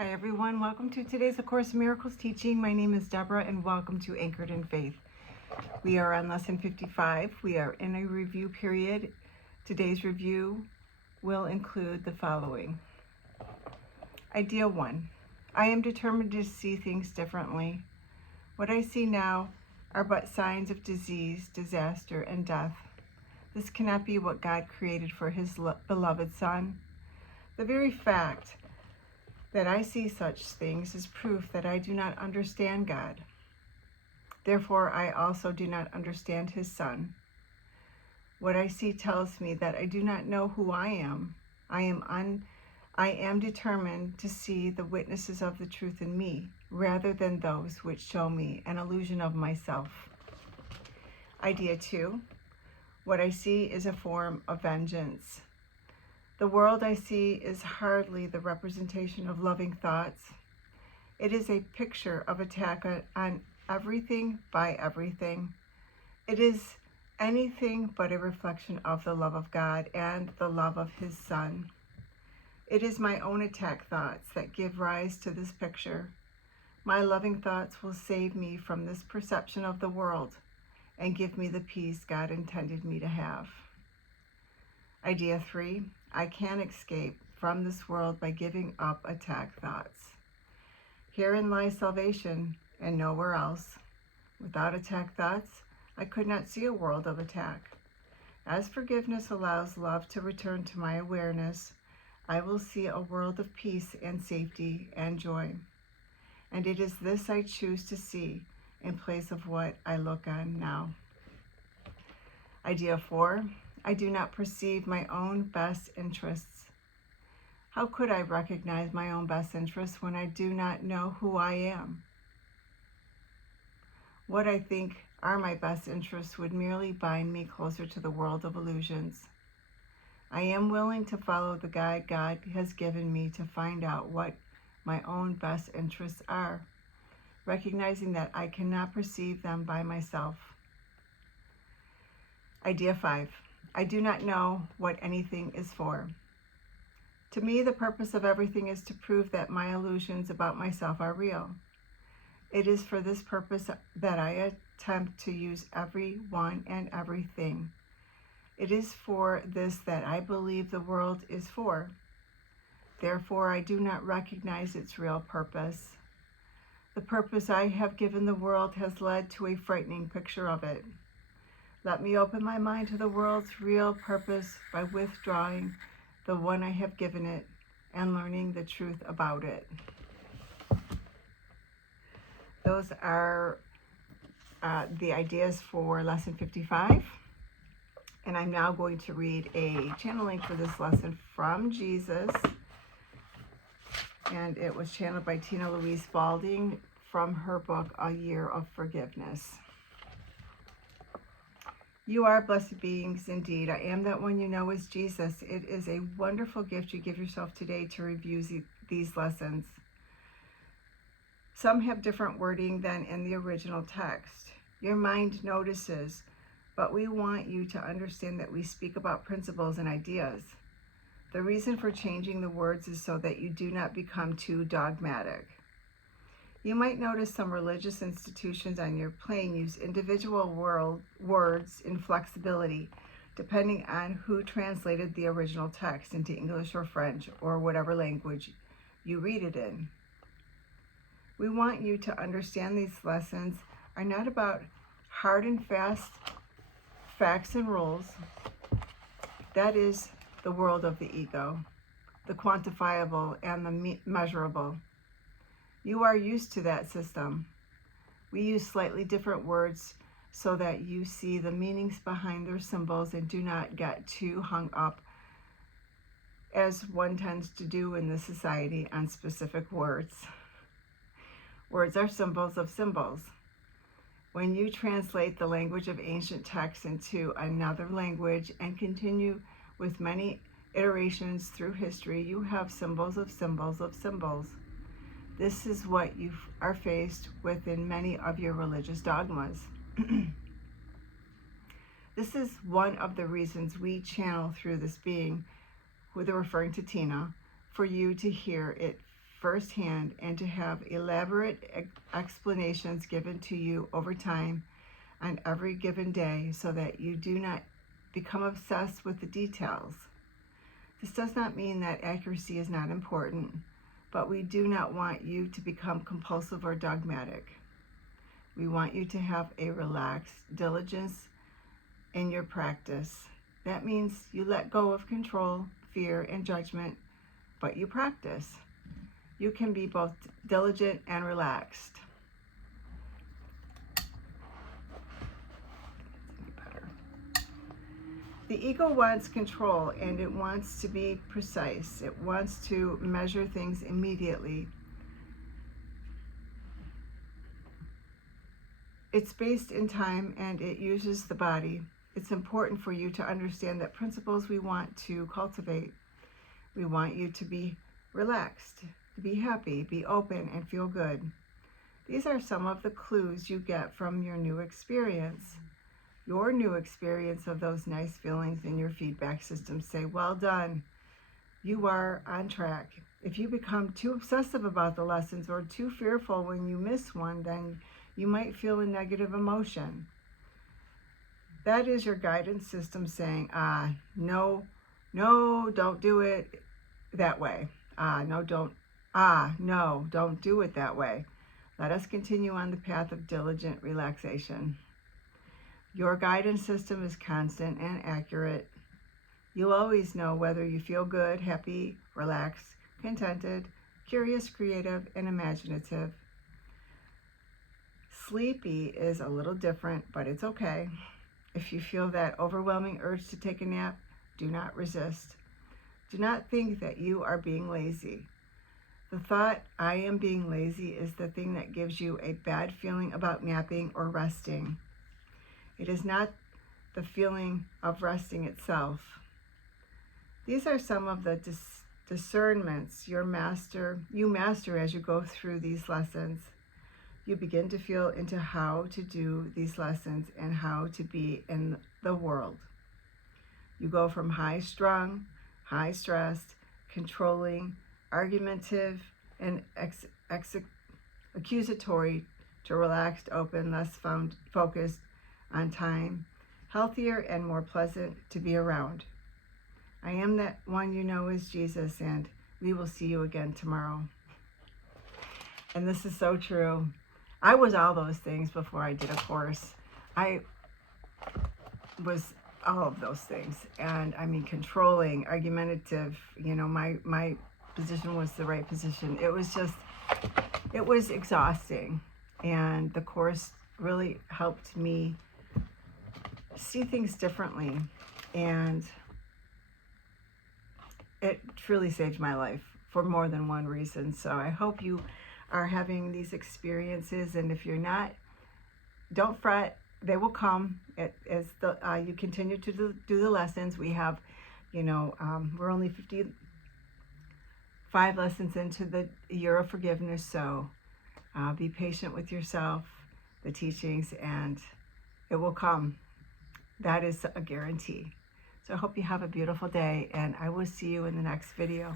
Hi everyone, welcome to today's A Course in Miracles teaching. My name is Deborah and welcome to Anchored in Faith. We are on lesson 55. We are in a review period. Today's review will include the following. Idea 1. I am determined to see things differently. What I see now are but signs of disease, disaster, and death. This cannot be what God created for His beloved Son. The very fact that I see such things is proof that I do not understand God. Therefore, I also do not understand His Son. What I see tells me that I do not know who I am. I am determined to see the witnesses of the truth in me, rather than those which show me an illusion of myself. Idea 2. What I see is a form of vengeance. The world I see is hardly the representation of loving thoughts. It is a picture of attack on everything by everything. It is anything but a reflection of the love of God and the love of His Son. It is my own attack thoughts that give rise to this picture. My loving thoughts will save me from this perception of the world and give me the peace God intended me to have. Idea 3. I can escape from this world by giving up attack thoughts. Herein lies salvation and nowhere else. Without attack thoughts, I could not see a world of attack. As forgiveness allows love to return to my awareness, I will see a world of peace and safety and joy. And it is this I choose to see in place of what I look on now. Idea 4. I do not perceive my own best interests. How could I recognize my own best interests when I do not know who I am? What I think are my best interests would merely bind me closer to the world of illusions. I am willing to follow the guide God has given me to find out what my own best interests are, recognizing that I cannot perceive them by myself. Idea 5. I do not know what anything is for. To me, the purpose of everything is to prove that my illusions about myself are real. It is for this purpose that I attempt to use everyone and everything. It is for this that I believe the world is for. Therefore, I do not recognize its real purpose. The purpose I have given the world has led to a frightening picture of it. Let me open my mind to the world's real purpose by withdrawing the one I have given it and learning the truth about it. Those are the ideas for lesson 55. And I'm now going to read a channeling for this lesson from Jesus. And it was channeled by Tina Louise Spalding from her book, A Year of Forgiveness. You are blessed beings indeed. I am that one you know as Jesus. It is a wonderful gift you give yourself today to review these lessons. Some have different wording than in the original text. Your mind notices, but we want you to understand that we speak about principles and ideas. The reason for changing the words is so that you do not become too dogmatic. You might notice some religious institutions on your plane use individual words in flexibility, depending on who translated the original text into English or French or whatever language you read it in. We want you to understand these lessons are not about hard and fast facts and rules. That is the world of the ego, the quantifiable and the measurable. You are used to that system. We use slightly different words so that you see the meanings behind their symbols and do not get too hung up, as one tends to do in this society, on specific words. Words are symbols of symbols. When you translate the language of ancient texts into another language and continue with many iterations through history, you have symbols of symbols of symbols. This is what you are faced with in many of your religious dogmas. This is one of the reasons we channel through this being, who they're referring to Tina, for you to hear it firsthand and to have elaborate explanations given to you over time on every given day so that you do not become obsessed with the details. This does not mean that accuracy is not important, but we do not want you to become compulsive or dogmatic. We want you to have a relaxed diligence in your practice. That means you let go of control, fear, and judgment, but you practice. You can be both diligent and relaxed. The ego wants control, and it wants to be precise. It wants to measure things immediately. It's based in time, and it uses the body. It's important for you to understand that principles we want to cultivate. We want you to be relaxed, to be happy, be open, and feel good. These are some of the clues you get from your new experience. Your new experience of those nice feelings in your feedback system say, well done, you are on track. If you become too obsessive about the lessons or too fearful when you miss one, then you might feel a negative emotion. That is your guidance system saying, no, don't do it that way. No, don't do it that way. Let us continue on the path of diligent relaxation. Your guidance system is constant and accurate. You always know whether you feel good, happy, relaxed, contented, curious, creative, and imaginative. Sleepy is a little different, but it's okay. If you feel that overwhelming urge to take a nap, do not resist. Do not think that you are being lazy. The thought, I am being lazy, is the thing that gives you a bad feeling about napping or resting. It is not the feeling of resting itself. These are some of the discernments you master as you go through these lessons. You begin to feel into how to do these lessons and how to be in the world. You go from high-strung, high-stressed, controlling, argumentative, and accusatory to relaxed, open, less focused on time, healthier and more pleasant to be around. I am that one you know is Jesus, and we will see you again tomorrow. And this is so true. I was all those things before I did a course. I was all of those things. And I mean, controlling, argumentative, my position was the right position. It was exhausting. And the course really helped me see things differently, and it truly saved my life for more than one reason. So I hope you are having these experiences, and if you're not, don't fret, they will come as you continue to do the lessons. We have, we're only 55 lessons into the year of forgiveness, so be patient with yourself, the teachings, and it will come. That is a guarantee. So I hope you have a beautiful day, and I will see you in the next video.